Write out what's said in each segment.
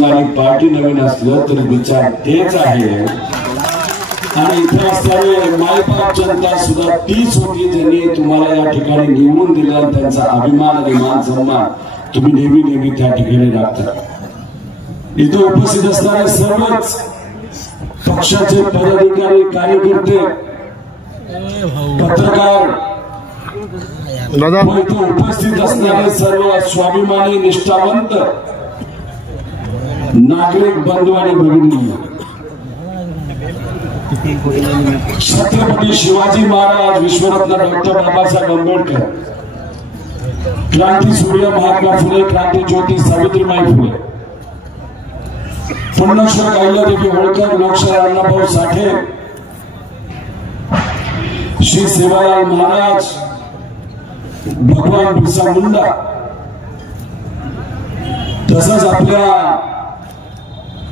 असलं आणि पार्टी नवीन असलं तरी विचार तेच आहे। आणि इथे असणारे मायबाप जनता सुद्धा तीच होती ज्यांनी तुम्हाला या ठिकाणी निवडून दिलं। त्यांचा अभिमान आणि मान सन्मान तुम्ही नेहमी नेहमी त्या ठिकाणी राखता। इथे उपस्थित असणारे सर्वच पक्षाचे पदाधिकारी, कार्यकर्ते, पत्रकार, इथे उपस्थित असणारे सर्व स्वाभिमानी निष्ठावंत नागरिक बंधू आणि भगिनी, छत्रपती शिवाजी महाराज, विश्वरत्न डॉक्टर बाबासाहेब आंबेडकर, क्रांती सूर्य महात्मा फुले, क्रांती ज्योती सावित्रीबाई फुले, पुण्यश्लोक अहिल्यादेवी होळकर, लोकशाहीर अण्णाभाऊ साठे, श्री सेवालाल महाराज, भगवान बिरसा मुंडा, तसंच आपल्या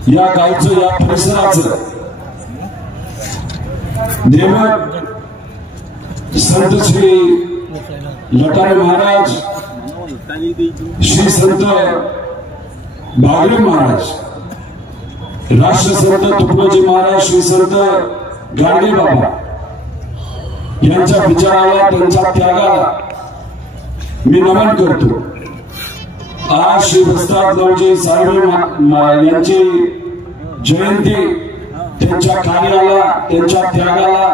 या गावचं, या परिसराचं देवक संत श्री लटारे महाराज, श्री संत बागरे महाराज, राष्ट्रसंत तुकडोजी महाराज, श्री संत गाडगे बाबा यांच्या विचाराला, त्यांच्या त्यागाला मी नमन करतो। आज श्री वस्ताद लवजी साळवे यांची जयंती, त्यांच्या कार्याला, त्यांच्या त्यागाला,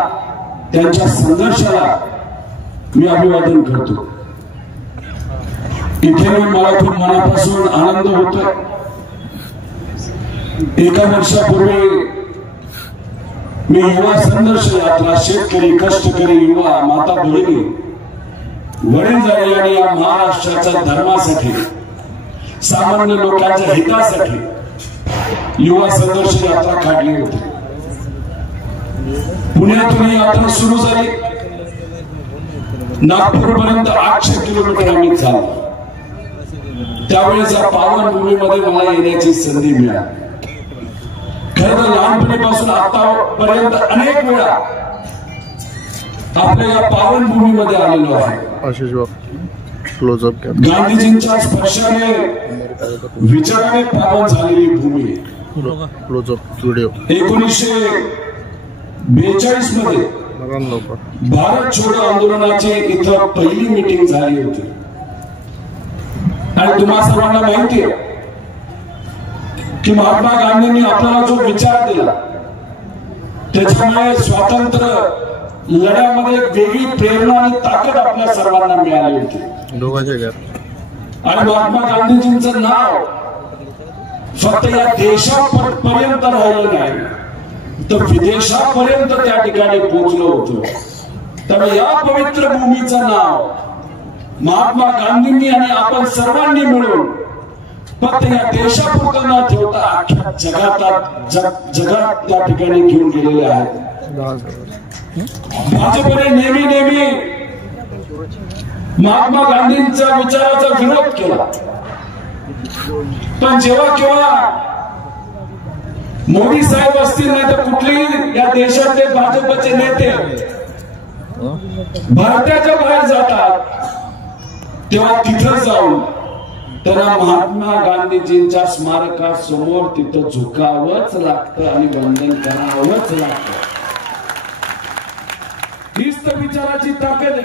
त्यांच्या संघर्षाला मी अभिवादन करतो। इथे मला खूप मनापासून आनंद होतोय। एका वर्षापूर्वी मी युवा संघर्ष यात्रा, शेतकरी, कष्टकरी युवा, माता भगिनी, वडीलधारी आणि या महाराष्ट्राच्या धर्मासाठी, सामान्य लोकांच्या हितासाठी युवा संघर्ष यात्रा काढली होती। पुण्यातून ही यात्रा सुरू झाली, नागपूरपर्यंत 800 किलोमीटर आम्ही चाललो। त्यावेळेस या पावनभूमीमध्ये मला येण्याची संधी मिळाली। खरं तर लहानपणीपासून आतापर्यंत अनेक वेळा आपल्या या पावनभूमीमध्ये आलेलो आहे। गांधीजींच्या स्पर्शाने, विचाराने पावन झालेली भूमी। 1942 मध्ये भारत छोडो आंदोलनाची इथं पहिली मीटिंग झाली होती। आणि तुम्हा सर्वांना माहिती आहे की महात्मा गांधींनी आपल्याला जो विचार दिला, त्याच्यामुळे स्वातंत्र्य लढ्यामध्ये एक वेगळी प्रेरणा आणि ताकद आपल्या सर्वांना मिळाली होती। आणि महात्मा गांधीजींचं नाव फक्त या देशापर्यंत राहिलं नाही, तर विदेशापर्यंत त्या ठिकाणी पोहोचलं होतं। त्यामुळे या पवित्र भूमीचं नाव महात्मा गांधींनी आणि आपण सर्वांनी मिळून फक्त या देशापुरतं न ठेवता अख्ख्या जगात त्या ठिकाणी घेऊन गेलेले आहेत। भाजपने नेहमी नेहमी महात्मा गांधींच्या विचाराचा विरोध केला, पण जेव्हा केव्हा मोदी साहेब असतील नाही तर कुठलेही या देशातले भाजपचे नेते भारताच्या बाहेर जातात, तेव्हा तिथं जाऊन त्यांना महात्मा गांधीजींच्या स्मारकासमोर तिथं झुकावंच लागतं आणि वंदन करावंच लागतं। हीच तर विचाराची ताकद आहे।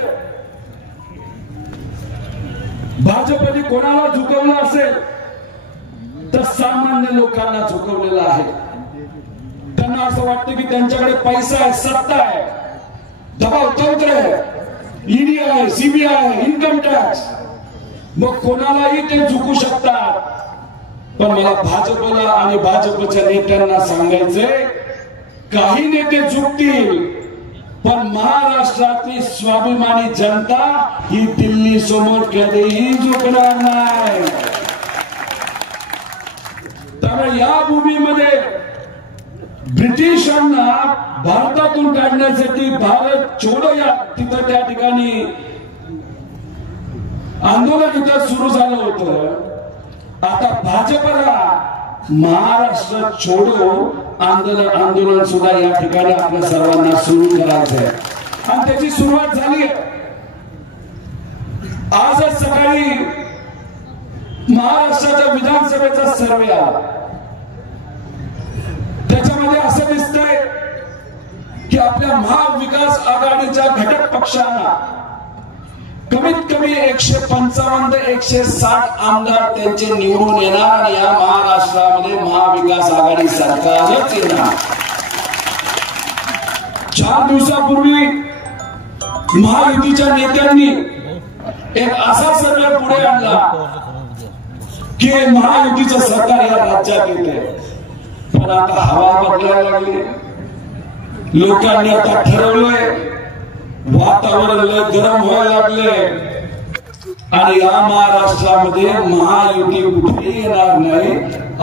भाजपने कोणाला झुकवलं असेल तर सामान्य लोकांना झुकवलेलं आहे। त्यांना असं वाटतं की त्यांच्याकडे पैसा आहे, सत्ता आहे, दबाव तंत्र आहे, ईडी आहे, सीबीआय आहे, इन्कम टॅक्स, मग कोणालाही ते झुकू शकतात। पण मला भाजपला आणि भाजपच्या नेत्यांना सांगायचंय, काही नेते झुकतील, पण महाराष्ट्रातली स्वाभिमानी जनता ही दिल्ली समोर कधीही झुकणार नाही। त्यामुळे या भूमीमध्ये ब्रिटिशांना भारतातून काढण्यासाठी भारत छोडो या तिथं त्या ठिकाणी आंदोलन इथं सुरू झालं होतं। आता भाजपला महाराष्ट्र छोडो आंदोलन सुद्धा या ठिकाणी आपल्या सर्वांना सुरू करायचं आहे आणि त्याची सुरुवात झाली आहे। आजच सकाळी महाराष्ट्राच्या विधानसभेचा सर्वे आला त्याच्यामध्ये असं दिसतंय की आपल्या महाविकास आघाडीच्या घटक पक्षांना कमीत कमी 155 ते 160 आमदार त्यांचे निवडून येणार आणि या महाराष्ट्रामध्ये महाविकास आघाडी सरकारच येणार. 4 दिवसापूर्वी महायुतीच्या नेत्यांनी एक असा सर्वे पुढे आणला की महायुतीचं सरकार या राज्यात येते. पण आता हवा बदलायला लागली. लोकांनी आता ठरवलंय, वातावरण लय गरम व्हायला लागले आणि या महाराष्ट्रामध्ये महायुती कुठेही येणार नाही.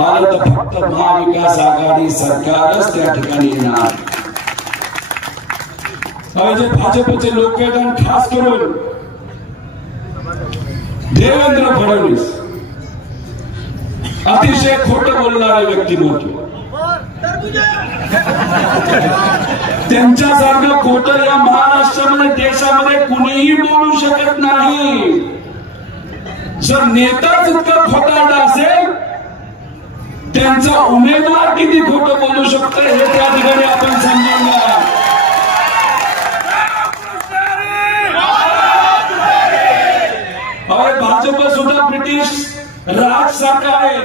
आलं तर फक्त महाविकास आघाडी सरकारच त्या ठिकाणी येणार. जे भाजपचे लोक आहेत आणि खास करून देवेंद्र फडणवीस अतिशय खोटं बोलणारे व्यक्तिमत्व, त्यांच्यासारखं खोटं या महाराष्ट्रामध्ये देशामध्ये कुणीही बोलू शकत नाही. जर नेताच इतका खोटारडा असेल, त्यांचा उमेदवार किती खोटं बोलू शकतो हे त्या ठिकाणी आपण समजून घ्या. भाजप सुद्धा ब्रिटिश राज सारखा आहे.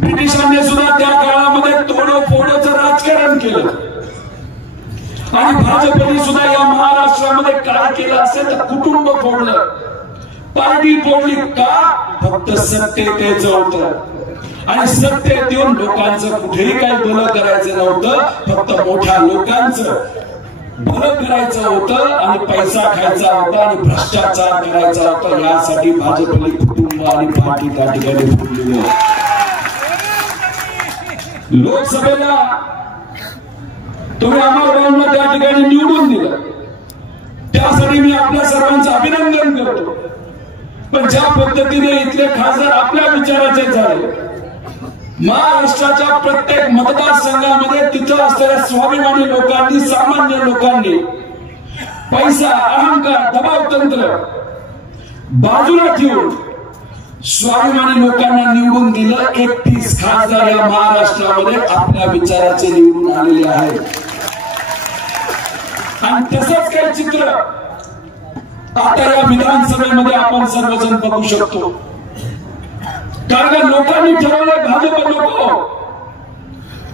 ब्रिटिशांनी सुद्धा त्या काळामध्ये तोडफोडचं राजकारण केलं आणि भाजपने सुद्धा या महाराष्ट्रामध्ये काय केलं असेल तर कुटुंब फोडलं, पार्टी फोडली. का? फक्त सत्तेचं होतं आणि सत्तेत येऊन लोकांचं कुठेही काही भलं करायचं नव्हतं. फक्त मोठ्या लोकांचं भलं करायचं होतं आणि पैसा खायचा होता आणि भ्रष्टाचार करायचा होता. यासाठी भाजपने कुटुंब आणि पार्टी त्या ठिकाणी फोडलेली. लोकसभेला तुम्ही अमरभाऊंना त्या ठिकाणी निवडून दिलं, त्यासाठी मी आपल्या सर्वांचं अभिनंदन करतो. पण ज्या पद्धतीने इथले खासदार आपल्या विचाराचे झाले, महाराष्ट्राच्या प्रत्येक मतदारसंघामध्ये तिथं असलेल्या स्वाभिमानी लोकांनी, सामान्य लोकांनी पैसा, अहंकार, दबाव तंत्र बाजूला ठेवून स्वाभिमानी लोकांना निवडून दिलं. 31 खासदार या महाराष्ट्रामध्ये आपल्या विचाराचे निवडून आलेले आहेत. आणि तसंच काही चित्र आता या विधानसभेमध्ये आपण सर्वजण बघू शकतो. कारण लोकांनी ठरवलं भाजप नको.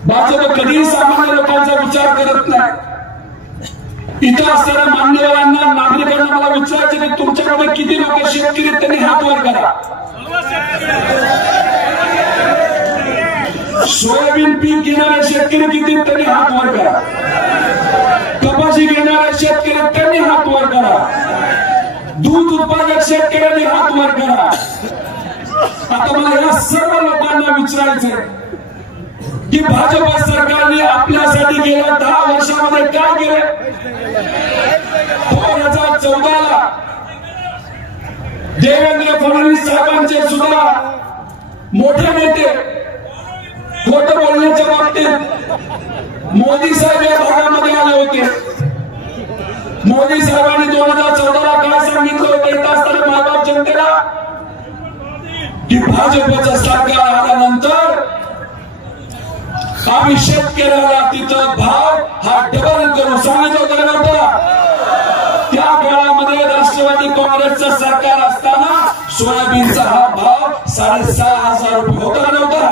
भाजप कधीही सामान्य लोकांचा विचार करत नाही. इथं असणाऱ्या मान्यवरांना, नागरिकांना मला विचारायचे की तुमच्याकडे किती लोक शेतकरी आहेत, त्यांनी हात वर करा. सोयाबीन पीक घेणारे शेतकरी किती, त्यांनी हात वर करा. कपाशी घेणारे शेतकरी त्यांनी हात वर करा. दूध उत्पादक शेतकऱ्यांनी हात वर करा. आता मला या सर्व लोकांना विचारायचंय की भाजप सरकारने आपल्यासाठी गेल्या 10 वर्षामध्ये काय केले. 2014ला देवेंद्र फडणवीस साहेबांचे सुद्धा मोठे नेते खोटं बोलण्याच्या बाबतीत मोदी साहेब या भागामध्ये आले होते. मोदी साहेबांनी 2014ला काय सांगितलं होतं येत असताना मायबाप जनतेला की भाजपचं सरकार आल्यानंतर आम्ही शेतकऱ्याला तिथं भाव हा डबल करू सांगितलं होतं नव्हतं. त्या काळामध्ये राष्ट्रवादी काँग्रेसचं सरकार असताना सोयाबीनचा हा भाव 6,500 रुपये होता नव्हता.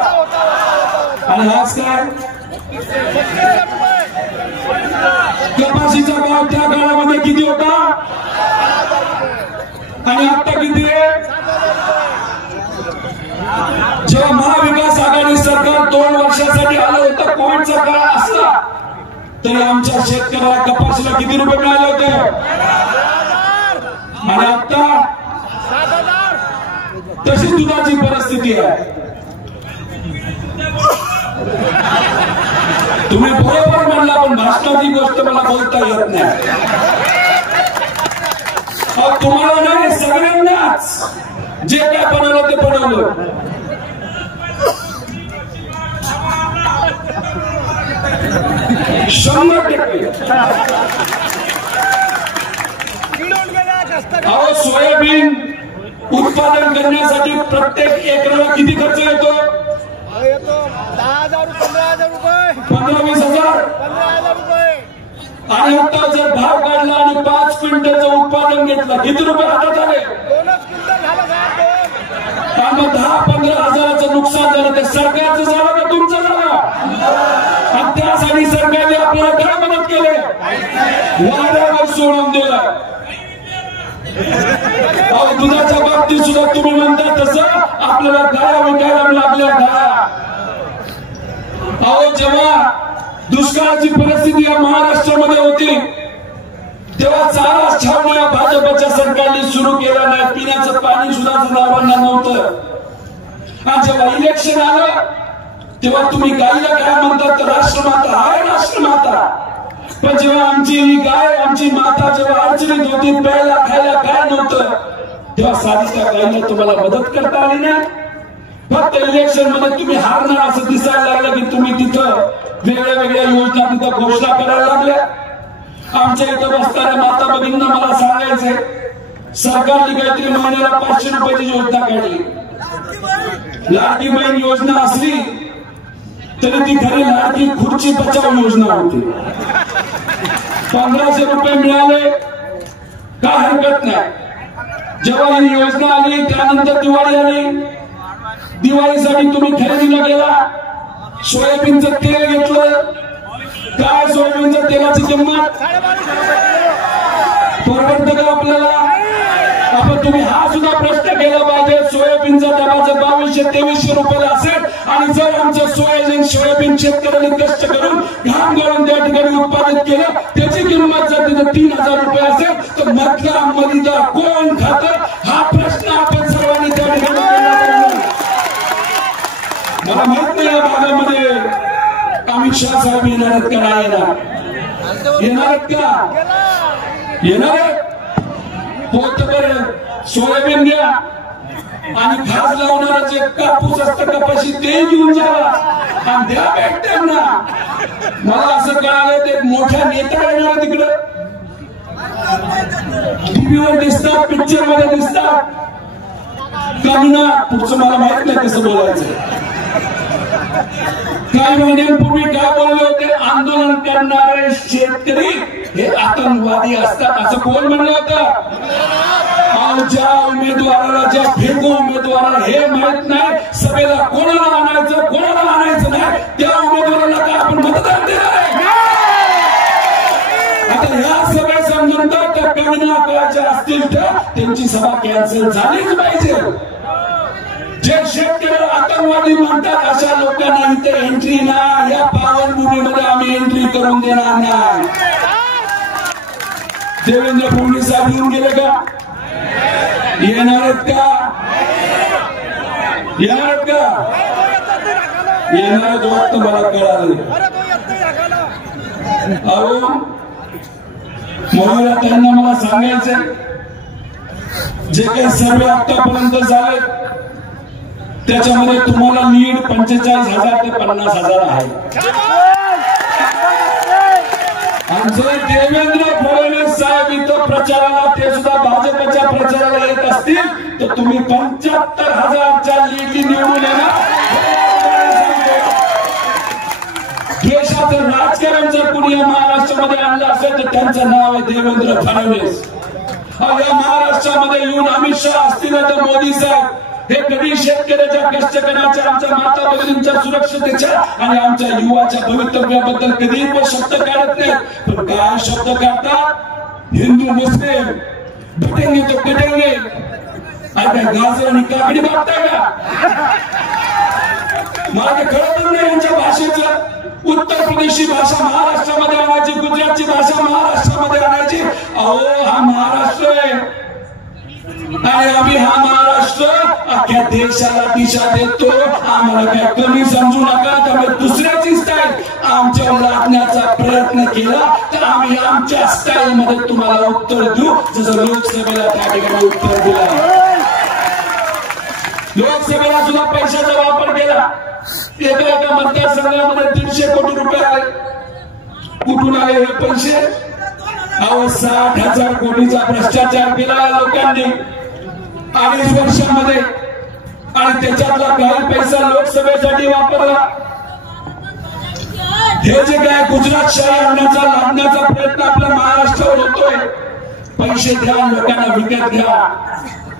आणि आज काय कपाशीचा भाव त्या काळामध्ये किती होता आणि आता किती आहे. जेव्हा महाविकास आघाडी सरकार 2 वर्षासाठी आलं होतं, कोविडचा काळ असला तरी आमच्या शेतकऱ्याला कपाशीला किती रुपये मिळाले होते आणि आता तशी दुधाची परिस्थिती आहे. तुम्ही बरोबर म्हणला, पण भाषणाची गोष्ट मला बोलता येत नाही. तुम्हाला नाही, सगळ्यांनाच जे काय बनवलं ते बनवलं. अहो, सोयाबीन उत्पादन करण्यासाठी प्रत्येक एकराला किती खर्च येतो. 10,000 15,000 आणि आता जर भाव काढला आणि 5 क्विंटलचं उत्पादन घेतलं, किती रुपये हातात आले? 10-15 हजाराचं नुकसान झालं. ते सरकारचं झालं का तुमचं झालं? आणि त्यासाठी सरकारने आपल्याला काय मदत केले? वाड्यावर सोडून दिलं. दुधाच्या बाबतीत सुद्धा तुम्ही म्हणता तसं आपल्याला गाया विकायला लागल्या गाया. जेव्हा दुष्काळाची परिस्थिती या महाराष्ट्रामध्ये होती तेव्हा चारा छावण्या भाजपच्या सरकारने सुरू केल्या नाही. पिण्याचं पाणी सुद्धा जनावरांना नव्हतं. आणि जेव्हा इलेक्शन आलं तेव्हा तुम्ही गायला काय म्हणतात? राष्ट्रमाता आहे, राष्ट्रमाता. पण जेव्हा आमची ही गाय, आमची माता जेव्हा अडचणीत होती, प्यायला खायला काय नव्हतं, तेव्हा साधिका गायला तुम्हाला मदत करता आली नाही. फक्त इलेक्शन मध्ये तुम्ही हारणार असं दिसायला लागलं की तुम्ही तिथं वेगळ्या वेगळ्या योजना तिथं घोषणा करायला लागल्या. आमच्या इथं बसणाऱ्या माता भगिनींना मला सांगायचंय, सरकारने काहीतरी महिन्याला 500 रुपयाची योजना काढली. लाडकी बहीण योजना असली तरी ती खरी लाडकी खुर्ची बचाव योजना होती. 1500 रुपये मिळाले काय हरकत नाही. जेव्हा ही योजना आली त्यानंतर दिवाळी आली. दिवाळीसाठी तुम्ही खरेदीला गेला, सोयाबीनचं तेल घेतलं. काय सोयाबीनच्या तेलाची किंमत परवडतं का आपल्याला? आपण तुम्ही हा सुद्धा प्रश्न केला पाहिजे. सोयाबीनचा डबा जर 2200-2300 रुपयाला असेल आणि जर आमचं सोयाबीन शेतकऱ्यांनी कष्ट करून घाम गाळून त्या ठिकाणी उत्पादित केलं, त्याची किंमत जर तिथं 3000 रुपये असेल तर मधला मलिदा कोण खातं? हा प्रश्न आपण सर्वांनी त्या ठिकाणी केला पाहिजे. मला माहित नाही या भागामध्ये अमित शहा साहेब येणार आहेत का नाही येणार? येणार आहेत का? येणार आहेत. पोतभर सोयाबीन घ्या आणि खास लावणारा जे कापूस असतं कपाशी ते घेऊन जावा आणि द्या भेट त्यांना. मला असं कळालं ते मोठ्या नेता येणार तिकडं, टीव्हीवर दिसतात, पिक्चर मध्ये दिसतात. कंगना पुढचं मला माहित नाही कसं बोलायचं. काही महिन्यांपूर्वी काय बोलले होते? आंदोलन करणारे शेतकरी हे आतंकवादी असतात असं कोण म्हणलं होतं? ज्या उमेदवाराला, ज्या फेकू उमेदवाराला हे माहित नाही सभेला कोणाला आणायचं कोणाला आणायचं नाही, त्या उमेदवाराला काय आपण मतदान देणार आहे? आता ह्या सभेत समजून तर कंगना करायच्या असतील तर त्यांची सभा कॅन्सल झालीच पाहिजे. जे शेतकऱ्याला आतंकवादी म्हणतात अशा लोकांना इथे एंट्री नाही. या पावनभूमीमध्ये आम्ही एंट्री करून देणार नाही. देवेंद्र फडणवीस साहेब येऊन गेले का? येणार आहेत का? येणार आहेत का? येणार आहेत वाटतं मला कळालं. अहो मोहरा त्यांना मला सांगायचंय, जे काही सर्वे आतापर्यंत झाले त्याच्यामध्ये तुम्हाला लीड 45,000 ते 50,000 आहे. आमचे देवेंद्र फडणवीस साहेब इथं प्रचाराला, ते सुद्धा भाजपच्या प्रचाराला येत असतील तर तुम्ही 75,000च्या लीडनी निवडून येणार. देशाचं राजकारण जर कुणी या महाराष्ट्रामध्ये आणलं असेल तर त्यांचं नाव आहे देवेंद्र फडणवीस. या महाराष्ट्रामध्ये येऊन अमित शहा असतील तर मोदी साहेब हे कधी शेतकऱ्याच्या, कष्टकऱ्याच्या, आमच्या माता भगिनींच्या सुरक्षतेच्या आणि आमच्या युवाच्या भवितव्याबद्दल कधी पण शब्द काढत नाहीत. पण काय शब्द काढतात? हिंदू मुस्लिम भेटेंगे तो कटेंगे. आता गाजर आणि काकडी बांधताय का? मला ते कळतच नाही यांच्या भाषेचं. उत्तर प्रदेशी भाषा महाराष्ट्रामध्ये आणायची, गुजरातची भाषा महाराष्ट्रामध्ये आणायची. अहो हा महाराष्ट्र आहे आणि आम्ही हा महाराष्ट्र अख्ख्या देशाला दिशा देतो. आम्हाला काय कमी समजू नका. त्यामुळे दुसऱ्याची स्टाईल आमच्यावर लादण्याचा प्रयत्न केला तर आम्ही आमच्या स्टाईल मध्ये तुम्हाला उत्तर देऊ, जसं लोकसभेला त्या ठिकाणी उत्तर दिलं. लोकसभेला सुद्धा पैशाचा वापर केला. एका मतदारसंघामध्ये 150 कोटी रुपये आले. कुठून आले हे पैसे? अहो 60,000 कोटीचा भ्रष्टाचार केला लोकांनी 2.5 वर्षांमध्ये आणि त्याच्यातला काही पैसा लोकसभेसाठी वापरला. हे जे काय गुजरातशाही आणण्याचा लादण्याचा प्रयत्न आपल्या महाराष्ट्रावर होतोय, पैसे द्या लोकांना विकत घ्या.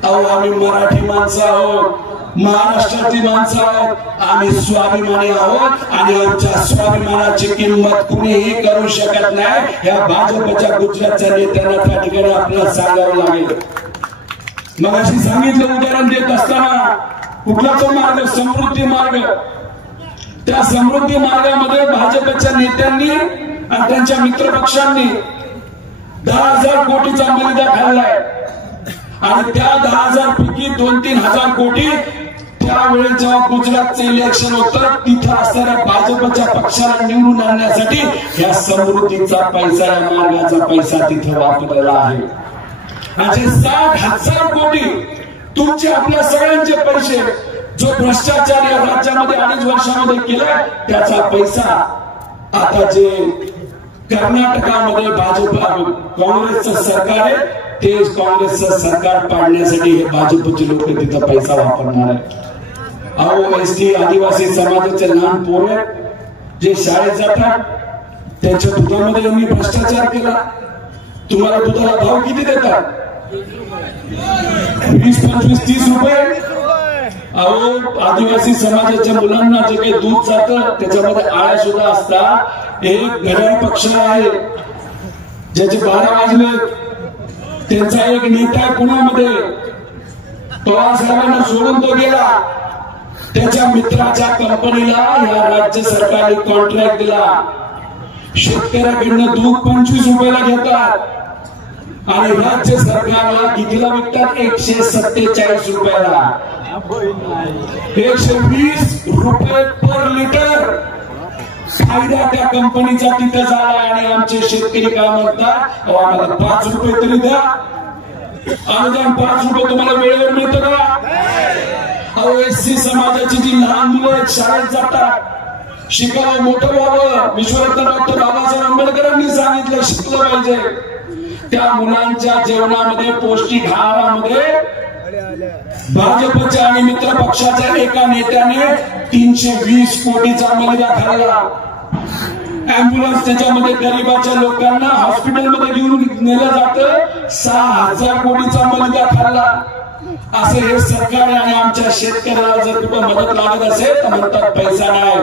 अहो आम्ही मराठी माणसं आहोत, महाराष्ट्राची माणसं आहोत, आम्ही स्वाभिमानी आहोत आणि आमच्या स्वाभिमानाची किंमत कुणीही करू शकत नाही. या भाजपच्या गुजरातच्या नेत्यांना त्या ठिकाणी आपल्याला सांगावं लागेल. मग अशी सांगितलं उदाहरण देत असताना कुठला तो मार्ग, समृद्धी मार्ग. त्या समृद्धी मार्गामध्ये भाजपच्या नेत्यांनी आणि त्यांच्या मित्रपक्षांनी 10,000 कोटीचा मलिदा खाल्लाय आणि त्या 10,000 पैकी 2-3 कोटी त्यावेळी जेव्हा गुजरातचं इलेक्शन होतं तिथं असणाऱ्या भाजपच्या पक्षाला निवडून आणण्यासाठी या समृद्धीचा पैसा, या मार्गाचा पैसा तिथं वापरलेला आहे. आणि 60,000 कोटी तुमचे आपल्या सगळ्यांचे पैसे जो भ्रष्टाचार या राज्यामध्ये 2.5 वर्षामध्ये केला त्याचा पैसा आता जे कर्नाटकामध्ये भाजप काँग्रेसचं सरकार आहे ते काँग्रेसचं सरकार पाडण्यासाठी हे भाजपचे लोक तिथं पैसा वापरणार आहे. अहो एसटी आदिवासी समाजाचे लहान पोरं जे शाळेत जातात त्यांच्या दुधामध्ये यांनी भ्रष्टाचार केला. तुम्हाला दुधाला भाव किती देतात? 20, 25, 30 रुपये. अहो आदिवासी समाजाच्या मुलांना जे काही दूध जातं त्याच्यामध्ये आळ्या सुद्धा असतात. एक घड्याळ पक्ष आहे ज्याचे 12 वाजले, त्यांचा एक नेता पुण्यामध्ये पवार साहेबांना सोडून तो गेला. त्याच्या मित्राच्या कंपनीला या राज्य सरकारने कॉन्ट्रॅक्ट दिला. शेतकऱ्याकडनं दूध 25 रुपयाला घेतात आणि राज्य सरकारला कितीला विकतात? 147 रुपयाला. 120 रुपये पर लिटर फायदा त्या कंपनीचा तिथे झाला. आणि आमचे शेतकरी काय म्हणतात, आम्हाला 5 रुपये तरी द्या अनुदान. 5 रुपये तुम्हाला वेळेवर मिळतं का? अहो एससी समाजाची जी लहान मुलं आहेत शाळेत जातात, शिकावं, मोठं व्हावं, विश्वरत्न डॉक्टर बाबासाहेब आंबेडकरांनी सांगितलं शिकलं पाहिजे. त्या मुलांच्या जेवणामध्ये पौष्टिक आहारामध्ये भाजपच्या आणि मित्र पक्षाच्या एका नेत्याने 320 कोटीचा मलिदा खाल्ला. अँब्युलन्स त्याच्यामध्ये गरिबाच्या लोकांना हॉस्पिटलमध्ये घेऊन नेलं जातं. 6,000 कोटीचा मलिदा खाल्ला. असं हे सरकार आणि आमच्या शेतकऱ्याला जर कुठं मदत लागत असेल तर म्हणतात पैसा नाही.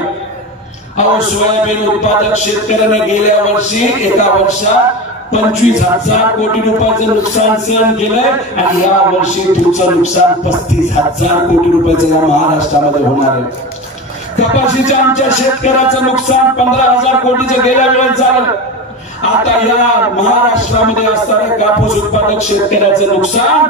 अहो सोयाबीन उत्पादक शेतकऱ्याने गेल्या वर्षी एका वर्षात 25,000 कोटी रुपयाचं नुकसान सहन केलंय आणि या वर्षी तुमचं नुकसान 35,000 कोटी रुपयाचं या महाराष्ट्रामध्ये होणार आहे. कपाशीच्या आमच्या शेतकऱ्याचं नुकसान 15,000 कोटीचं गेल्या वेळेस झालं. आता या महाराष्ट्रामध्ये असणाऱ्या कापूस उत्पादक शेतकऱ्याचं नुकसान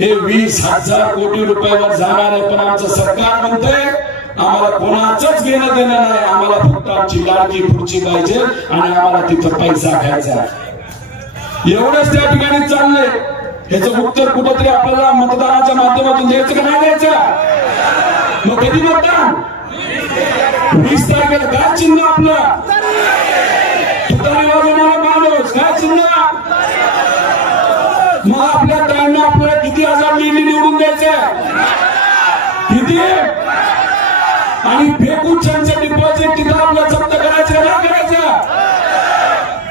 हे 20,000 कोटी रुपयावर जाणार आहे. पण आमचं सरकार म्हणतंय आम्हाला कोणाचंच घेणं देणं नाही, आम्हाला फक्त आमची लाडकी खुर्ची पाहिजे आणि आम्हाला तिथं पैसा घ्यायचा. एवढंच त्या ठिकाणी चाललंय. ह्याचं उत्तर कुठंतरी आपल्याला मतदानाच्या माध्यमातून द्यायचं का नाही द्यायचं? मग कधी मतदान? 20 तारखेला. काय चिन्ह आपलं? तुतारी वाजवणारा माणूस. काय चिन्ह? मग आपल्या ताईंना आपल्याला किती हजार लीड निवडून द्यायचं? किती? आणि फेकून त्यांचं डिपॉझिट तिथं आपलं जप्त करायचं का नाही करायचं?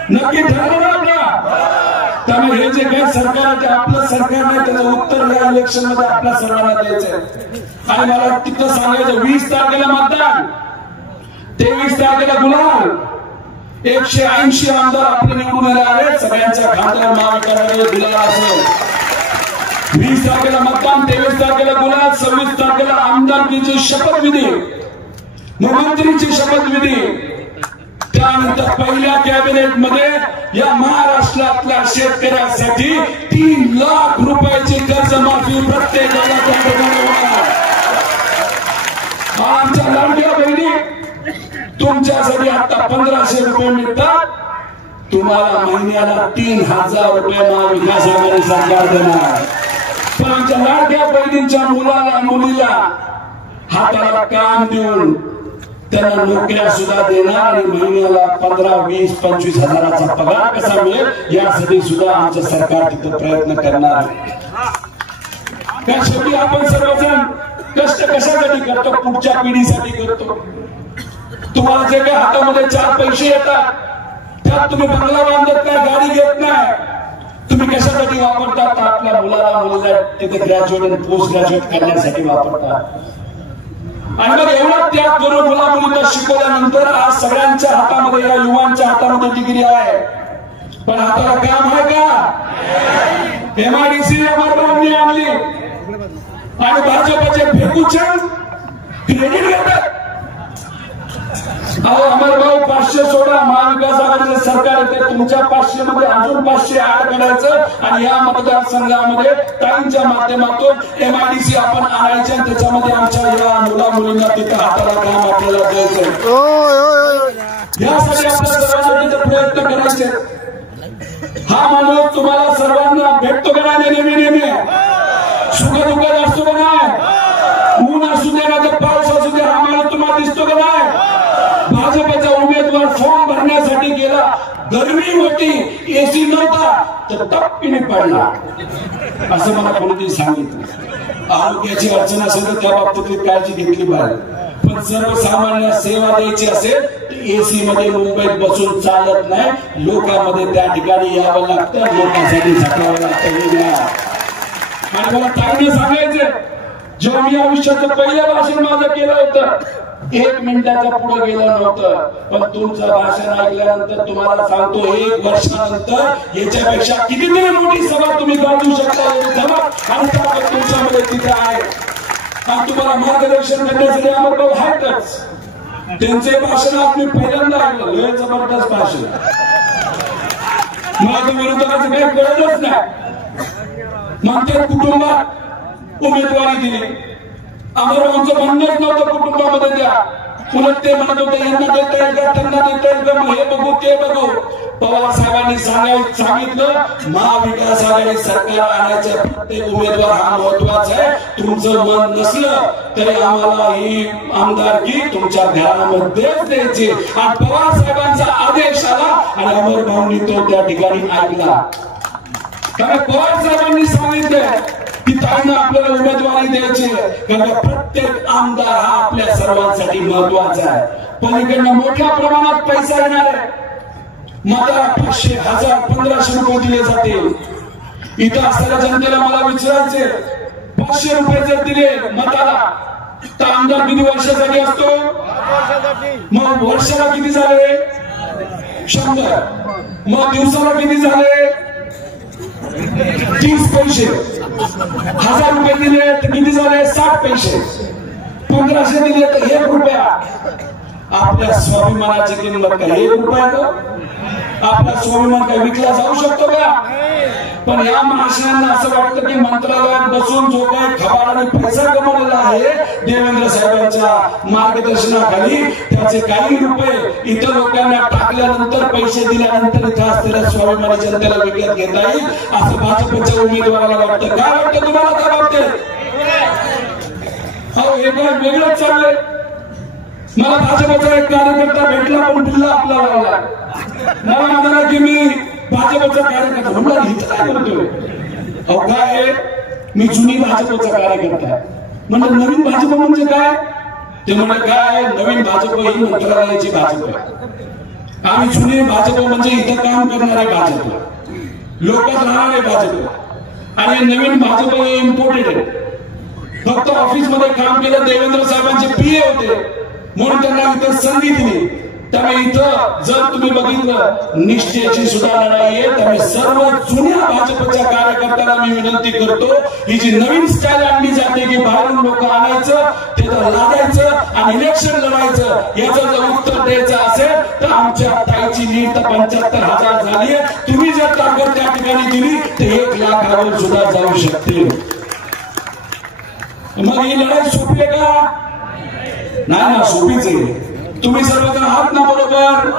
नक्की ठरवलं आपलं. त्यामुळे हे जे काही सरकार आहे ते आपलं सरकार नाही, त्याचं उत्तर या इलेक्शन मध्ये आपल्या सर्वांना द्यायचंय. आणि मला तिथं सांगायचं 20 तारखेला मतदान, 23 तारखेला गुलाल. 180 आमदार आपले निवडून आले आहेत. सगळ्यांच्या खात्यावर महाविकाराने गुलाल असेल. 20 तारखेला मतदान, 23 तारखेला गुलाल, 26 तारखेला आमदारकीची शपथविधी, मुख्यमंत्रीची शपथविधी. त्यानंतर पहिल्या कॅबिनेट मध्ये या महाराष्ट्रातल्या शेतकऱ्यांसाठी 3 लाख रुपयाची कर्जमाफी प्रत्येकाला त्या ठिकाणी होणार. आमच्या लाडक्या बहिणी तुमच्यासाठी आता 1,500 रुपये मिळतात. तुम्हाला महिन्याला 3,000 रुपये महाविकास आघाडी सरकार देणार. पण आमच्या लाडक्या बहिणींच्या मुलाला मुलीला हाताला काम देऊन त्यांना नोकऱ्या सुद्धा देणार आणि महिन्याला 15, 20, 25 हजाराचा पगार कसा मिळेल यासाठी सुद्धा आमचं सरकार तिथं प्रयत्न करणार. त्या शेवटी आपण सर्वजण कष्ट कशासाठी करतो? पुढच्या पिढीसाठी करतो. तुम्हाला जे काही हातामध्ये 4 पैसे येतात त्यात तुम्ही बंगला बांधत नाही, गाडी घेत नाही, तुम्ही कशासाठी वापरतात? आपल्या मुलाला तिथे ग्रॅज्युएट आणि पोस्ट ग्रॅज्युएट करण्यासाठी वापरतात. आणि मग एवढा त्याग करून मुला मुलींना शिकवल्यानंतर आज सगळ्यांच्या हातामध्ये, या युवांच्या हातामध्ये डिग्री आहे, पण हाताला काम आहे का? MIDC अमरभाऊंनी आणली आणि भाजपचे फेकूचे क्रेडिट घेतात. अहो अमरभाऊ 500 सोडा, महाविकास आघाडीचं सरकार येते, तुमच्या 500 मध्ये अजून 500 ऍड करायचं आणि या मतदारसंघामध्ये ताईंच्या माध्यमातून MIDC आपण आणायचे आणि त्याच्यामध्ये आमच्या या मुला मुलींना तिथं हाताला काम आपल्याला द्यायचं. यासाठी आपल्या सर्वांना तिथे प्रयत्न करायचे. हा माणूस तुम्हाला सर्वांना भेटतो का नाही? नेहमी नेहमी सुखदुःखात असतो का नाही? ऊन असू दे ना तर पाऊस असू दे, हा माणूस तुम्हाला दिसतो का नाही? भाजपचा उमेदवार फॉर्म भरण्यासाठी गेला, गरमी होती, AC नव्हता, तर टप्पीने पडला असं मला कोणीतरी सांगितलं. आरोग्याची अडचण असेल तर त्या बाबतीतली काळजी घेतली पाहिजे, पण सर्वसामान्य सेवा द्यायची असेल तर AC मध्ये मुंबईत बसून चालत नाही, लोकांमध्ये त्या ठिकाणी यावं लागतं, लोकांसाठी झटावं लागतं. आणि मला ताईने सांगायचं, जेव्हा मी आयुष्याचं पहिलं भाषण माझं केलं होतं 1 मिनिटाच्या पुढे गेलं नव्हतं, पण तुमचं भाषण ऐकल्यानंतर तुम्हाला सांगतो 1 वर्षानंतर याच्यापेक्षा कितीतरी मोठी सभा तुम्ही गाजवू शकता. आणि ताकद तुमच्यामध्ये तिथे आहे. आणि तुम्हाला मार्गदर्शन करण्यासाठी अमरभाऊ आहेतच. त्यांचे भाषण आज मी पहिल्यांदा ऐकलं, लय जबरदस्त भाषण. मला तर विरोधकाचं काही कळतच नाही. म्हणतात कुटुंबात उमेदवारी दिली, अमरभाऊंचं म्हणणंच नव्हतं कुटुंबामध्ये द्या, उलट ते म्हणत होते यांना देता येईल का, त्यांना देता येईल का, हे बघू ते बघू. पवार साहेबांनी सांगितलं महाविकास आघाडी सरकार आणायचं, प्रत्येक उमेदवार हा महत्वाचा आहे, तुमचं मन नसलं तरी आम्हाला ही आमदारकी तुमच्या घरामध्येच द्यायची. आणि पवार साहेबांचा आदेश आला आणि अमरभाऊंनी तो त्या ठिकाणी ऐकला. कारण पवार साहेबांनी सांगितलं की ताईंना आपल्याला उमेदवारी द्यायची, कारण प्रत्येक आमदार हा आपल्या सर्वांसाठी महत्वाचा आहे. पलीकडनं मोठ्या प्रमाणात पैसा येणार आहे, मला 500, 1000, 1500 रुपये दिले जातील. इथं असलेल्या जनतेला मला विचारायचे, 500 रुपये जर दिले मताला तर आमदार किती वर्षासाठी असतो? मग वर्षाला किती झाले? 100. मग दिवसाला किती झाले? 30 पैसे. 1000 रुपये दिले तर किती झाले? 60 पैसे. 1500 दिले तर 1 रुपया. आपल्या स्वाभिमानाची किंमत काय 1 रुपया का? आपला स्वाभिमान काय विकला जाऊ शकतो का? पण या महाशयांना असं वाटतं की मंत्रालयात बसून जो काही खबार आणि पैसा कमवलेला आहे देवेंद्र साहेबांच्या मार्गदर्शनाखाली, त्याचे काही रुपये इतर लोकांना टाकल्यानंतर, पैसे दिल्यानंतर इथं असलेल्या स्वाभिमानी जनतेला विकत घेता येईल असं भाजपच्या उमेदवाराला वाटतं. काय वाटतं तुम्हाला त्या बाबतीत? अहो हे काय वेगळंच चाललंय. मला भाजपचा एक कार्यकर्ता भेटला पण बिल्ला आपला लावला. मला म्हणाला की मी भाजपचा कार्यकर्ता. म्हणला हिचं काय करतोय? अहो काय, मी जुनी भाजपचा कार्यकर्ता आहे. म्हणलं नवीन भाजप म्हणजे काय? ते म्हणलं काय, नवीन भाजप ही मंत्रालयाची भाजप आहे. आम्ही जुने भाजप म्हणजे इथं काम करणारे भाजप, लोकात राहणारे भाजप, आणि नवीन भाजप हे इम्पोर्टेड आहे. फक्त ऑफिस मध्ये काम केलं, देवेंद्र साहेबांचे PA होते म्हणून त्यांना इथं संधी दिली. त्यामुळे इथं जर तुम्ही बघितलं निष्ठेची सुद्धा लढाई आहे. त्यामुळे सर्व जुन्या भाजपच्या कार्यकर्त्यांना मी विनंती करतो, ही जी नवीन स्टाईल आणली जाते की बाहेरून लोक आणायचं, तिथं लागायचं आणि इलेक्शन लढायचं, याचं जर उत्तर द्यायचं असेल तर आमच्या ताईची लीड तर 75,000 झाली आहे. तुम्ही जर ताकद त्या ठिकाणी दिली तर 1 लाखावर सुद्धा जाऊ शकते. मग ही लढाई सोपी आहे का? नाही ना, सोपीच आहे. तुम्ही सर्वजण आहात ना बरोबर?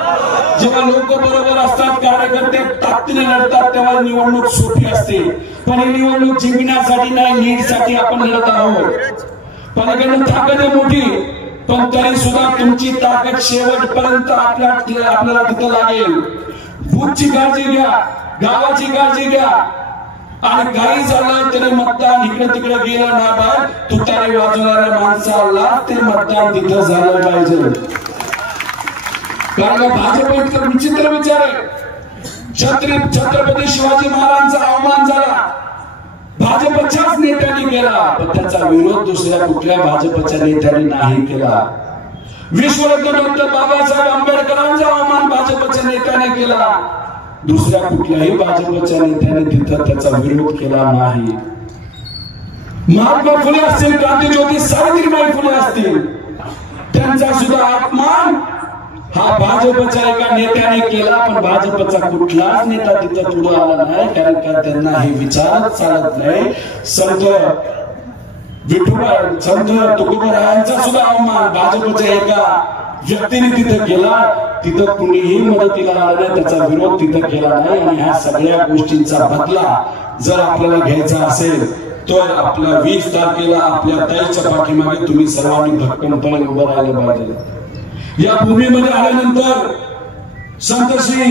जेव्हा लोक बरोबर असतात, कार्यकर्ते ताकदीने लढतात, तेव्हा निवडणूक सोपी असते. पण ही निवडणूक जिंकण्यासाठी नाही, लीडसाठी आपण लढत आहोत. पलीकडनं ताकद आहे मोठी, पण तरी सुद्धा तुमची ताकद शेवटपर्यंत आपल्याला तिथं लागेल. बूथची काळजी घ्या, गावाची काळजी घ्या, आणि काही झालं तरी मतदान इकडे तिकडे गेलं ना बाहेर, तुतारी वाजवणाऱ्या माणसाला ते मतदान तिथं झालं पाहिजे. कारण भाजप इतकं विचित्र विचार आहे. छत्रपती शिवाजी महाराजांचा अवमान झाला भाजपच्याच नेत्यांनी केला, पण त्याचा विरोध दुसऱ्या कुठल्या भाजपच्या नेत्यांनी नाही केला. विश्वरत्न डॉक्टर बाबासाहेब आंबेडकरांचा अवमान भाजपच्या नेत्याने केला, दुसऱ्या कुठल्याही भाजपच्या नेत्याने तिथं त्याचा विरोध केला नाही. महात्मा फुले असतील, क्रांतीज्योती सावित्रीबाई फुले असतील, त्यांचा सुद्धा अपमान हा भाजपच्या एका नेत्याने केला, पण भाजपचा कुठलाच नेता तिथं पुढे आला नाही, कारण का त्यांना हे विचारच चालत नाही. संत विठोबा संत तुकोबरायांचा सुद्धा अवमान भाजपच्या एका व्यक्तीने तिथं केला, तिथं कुणीही मदतीला आलं नाही, त्याचा विरोध तिथं केला नाही. आणि ह्या सगळ्या गोष्टींचा बदला जर आपल्याला घ्यायचा असेल तर आपल्या 20 तारखेला आपल्या ताईच्या पाठीमागे तुम्ही सर्वांनी भक्कमपणे उभं राहिलं पाहिजे. या भूमीमध्ये आल्यानंतर संत श्री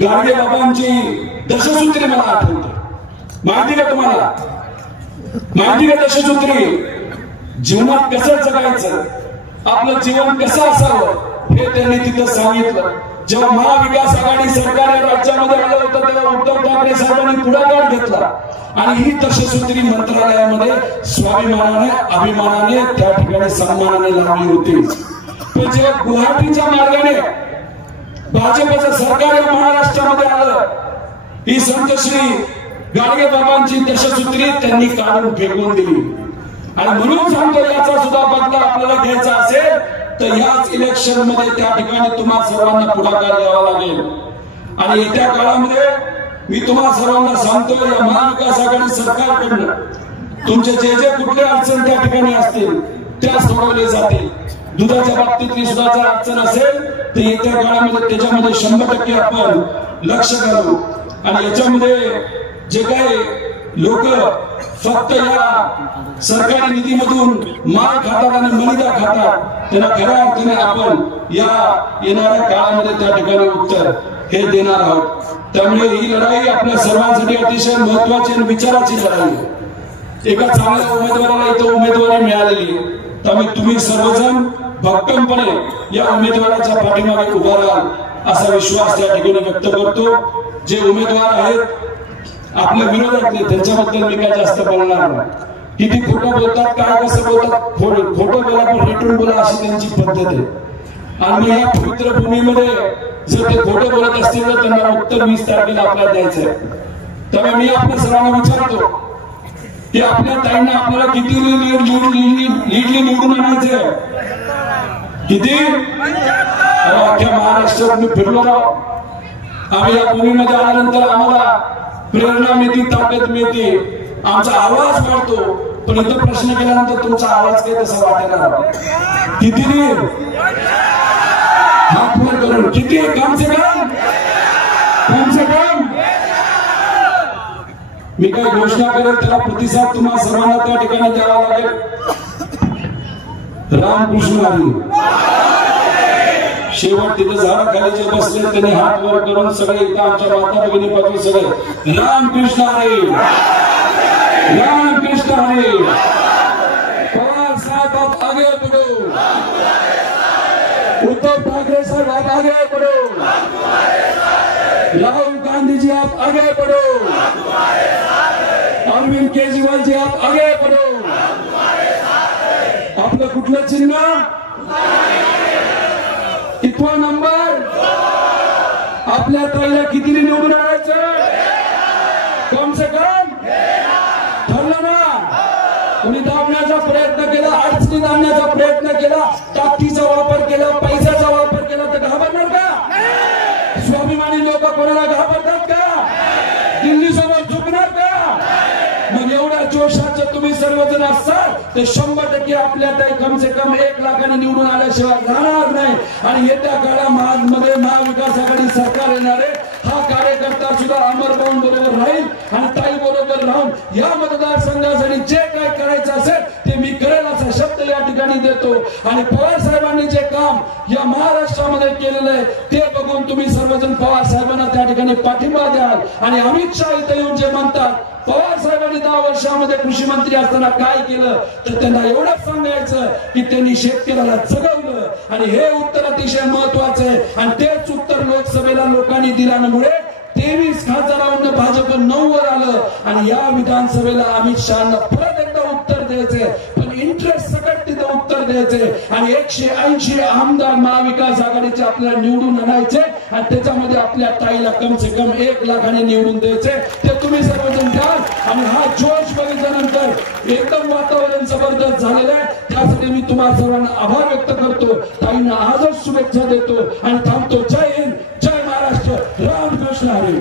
गाडगे बाबांची दशसूत्री मला आठवते. माहिती का तुम्हाला? माहिती का दशसूत्री? जीवनात कसं जगायचं, आपलं जीवन कसं असावं हे त्यांनी तिथं सांगितलं. जेव्हा महाविकास आघाडी सरकार या राज्यामध्ये आलं होतं तेव्हा उद्धव ठाकरे साहेबांनी पुढाकार घेतला आणि ही दशसूत्री मंत्रालयामध्ये स्वाभिमानाने अभिमानाने त्या ठिकाणी सन्मानाने लावली होती. पण जेव्हा गुवाहाटीच्या मार्गाने भाजपचं सरकार या महाराष्ट्रामध्ये आलं, ही संत श्री गाडगे बाबांची दशसूत्री त्यांनी काढून फेकून दिली. आणि म्हणून सांगतो, याचा सुद्धा बदला आपल्याला घ्यायचा असेल तर याच इलेक्शन मध्ये त्या ठिकाणी तुम्हा सर्वांना पुढाकार घ्यावा लागेल. आणि येत्या काळामध्ये मी तुम्हा सर्वांना सांगतो, या महाविकास आघाडी सरकारकडनं तुमचे जे जे कुठले अडचण त्या ठिकाणी असतील त्या सोडवले जातील. दुधाच्या बाबतीतली सुद्धा जर अडचण असेल तर येत्या काळामध्ये त्याच्यामध्ये 100% आपण लक्ष घालू. आणि याच्यामध्ये जे काही लोक फक्त या सरकारी निधीमधून माल खातात आणि मलिदा खातात, त्यांना खऱ्या अर्थाने आपण या येणाऱ्या काळामध्ये त्या ठिकाणी उत्तर हे देणार आहोत. त्यामुळे ही लढाई आपल्या सर्वांसाठी अतिशय महत्वाची आणि विचाराची लढाई. एका चांगल्या उमेदवाराला इथं उमेदवारी मिळालेली, त्यामुळे तुम्ही सर्वजण भक्कमपणे या उमेदवाराच्या पाठीमागे उभा राहाल असा विश्वास त्या ठिकाणी व्यक्त करतो. जे उमेदवार आहेत आपल्या विरोधातले त्यांच्याबद्दल मी काय जास्त बोलणार नाही. किती खोटं बोलतात, काय कसं बोलतात, खोटं बोला पण रेटून बोला अशी त्यांची पद्धत आहे. आणि या पवित्र भूमीमध्ये जर ते खोटं बोलत असतील तर त्यांना उत्तर 20 तारखेला आपल्याला द्यायचं आहे. त्यामुळे मी आपल्या सर्वांना विचारतो की आपल्या ताईंना आपल्याला किती लीडली निवडून आणायचे? किती? अख्ख्या महाराष्ट्रात मी फिरलो राव. आम्ही या भूमीमध्ये आल्यानंतर आम्हाला प्रेरणा मिळते, ताकद मिळते, आमचा आवाज वाढतो. पण इथं प्रश्न केल्यानंतर तुमचा आवाज काही तसा वाटेना. किती हात वर करून किती? कम से कम मी काही घोषणा करेल त्याला प्रतिसाद तुम्हाला सर्वांना त्या ठिकाणी द्यावा लागेल. रामकृष्ण हरी. शेवट तिथे झाडाखाली जे बसले त्यांनी हात वर करून सगळे इथं आमच्या माता भगिनीपासून सगळे रामकृष्ण हरी, रामकृष्ण हरी. पवार साहब आप आगे बढ़ो, उद्धव ठाकरे साहब आप आगे बढ़ो, राहुल गांधी जी आप आगे बढ़ो, अरविंद केजरीवाल जी आप आगे बढ़ो. आपलं कुठलं चिन्ह? कितवा नंबर? आपल्या ताईला किती निवडून आणायचं? कम से कम ठरलं ना. कोणी दाबण्याचा प्रयत्न केला, अडचणीत आणण्याचा प्रयत्न केला, ताकदीचा वापर केला, पैशाचा वापर केला तर घाबरणार का? स्वाभिमानी लोक कोणाला घाबरतात का? दिल्ली समोर झुकणार का? मग एवढ्या जोशाचं तुम्ही सर्वजण असाल तर 100% आपल्या ताई कम से कम 1 लाखाने निवडून आल्याशिवाय राहणार नाही. आणि येत्या काळामध्ये महाविकास आघाडी सरकार येणारे हा कार्यकर्ता सुद्धा अमरभाऊ बरोबर राहील आणि ताई बरोबर राहून या मतदारसंघासाठी जे काय करायचं असेल ते मी करेल असा शब्द या ठिकाणी देतो. आणि पवार साहेबांनी जे काम या महाराष्ट्रामध्ये केलेलं आहे ते बघून तुम्ही सर्वजण पवार साहेबांना त्या ठिकाणी पाठिंबा द्याल. आणि अमित शहा इथे येऊन जे म्हणतात पवार साहेबांनी 10 वर्षामध्ये कृषी मंत्री असताना काय केलं तर त्यांना एवढंच सांगायचं की त्यांनी शेतकऱ्याला जगवलं आणि हे उत्तर अतिशय महत्वाचं आहे आणि तेच उत्तर लोकसभेला लोकांनी दिल्यामुळे 23 खासदारांना भाजप 9 वर आलं आणि या विधानसभेला अमित शहाना परत एकदा उत्तर द्यायचे पण इंटरेस्ट सकट तिथं उत्तर द्यायचे आणि 180 आमदार महाविकास आघाडीचे आपल्याला निवडून आणायचे आणि त्याच्यामध्ये आपल्या ताईला कम से कम 1 लाखाने निवडून द्यायचे ते तुम्ही सर्वजण द्याल आणि हा जोश बघितल्यानंतर एकदम वातावरण जबरदस्त झालेलं आहे त्यासाठी मी तुम्हाला सर्वांना आभार व्यक्त करतो ताईंना आजच शुभेच्छा देतो आणि थांबतो जय हिंद जय महाराष्ट्र रामकृष्ण हरी